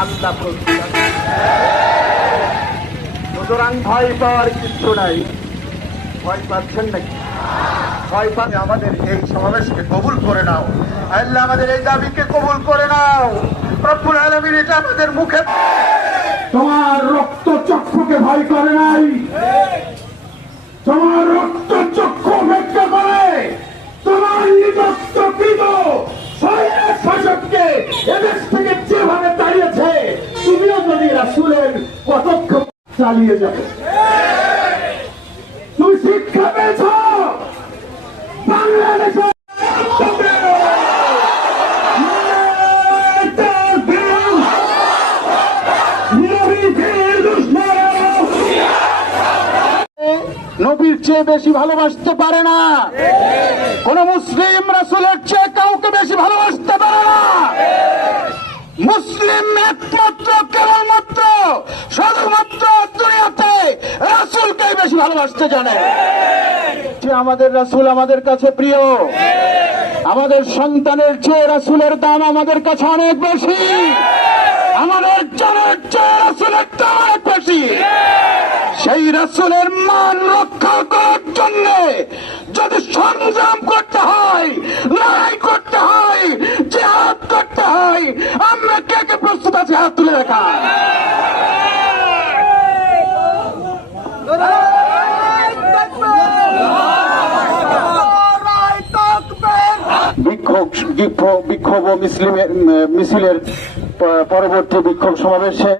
প্রস্তুত সুতরাং ভয় পাওয়ার কিচ্ছু নাই। ভয় পাচ্ছেন নাকি? ভয় পাচ্ছে আমাদের এই সমাবেশকে কবুল করে নাও। আল্লাহ আমাদের এই দাবিকে কবুল করে নাও। রব্বুল আলমিন এটা আমাদের মুখে তোমার রক্ত চক্ষুকে ভয় করে নাই। তোমার রক্ত চক্ষু অপেক্ষা করে তোমার নিযুক্তকৃত সৈনিক শাসককে এদেশ থেকে চালিয়ে যাবে। শিক্ষা পেয়েছ? বাংলাদেশে নবীর চেয়ে বেশি ভালোবাসতে পারে না। কোন মুসলিম রাসুলের চেয়ে কাউকে বেশি ভালোবাসতে দুনিয়াতে রাসুলকে বেশি ভালোবাসতে জানে। আমাদের রাসুল আমাদের কাছে প্রিয়। আমাদের সন্তানের চেয়ে রাসুলের দাম আমাদের কাছে অনেক বেশি। আমাদের জনের চেয়ে রাসুলের দাম অনেক বেশি। সেই রাসুলের মান রক্ষা করার জন্য যদি সংগ্রাম করতে হয় লড়াই করতে হয় জেহাদ করতে হয় আমরা কে কে প্রস্তুত আছি হাত তুলে রাখা বিক্ষোভ বিক্ষোভ ও মিছিলের পরবর্তী বিক্ষোভ সমাবেশে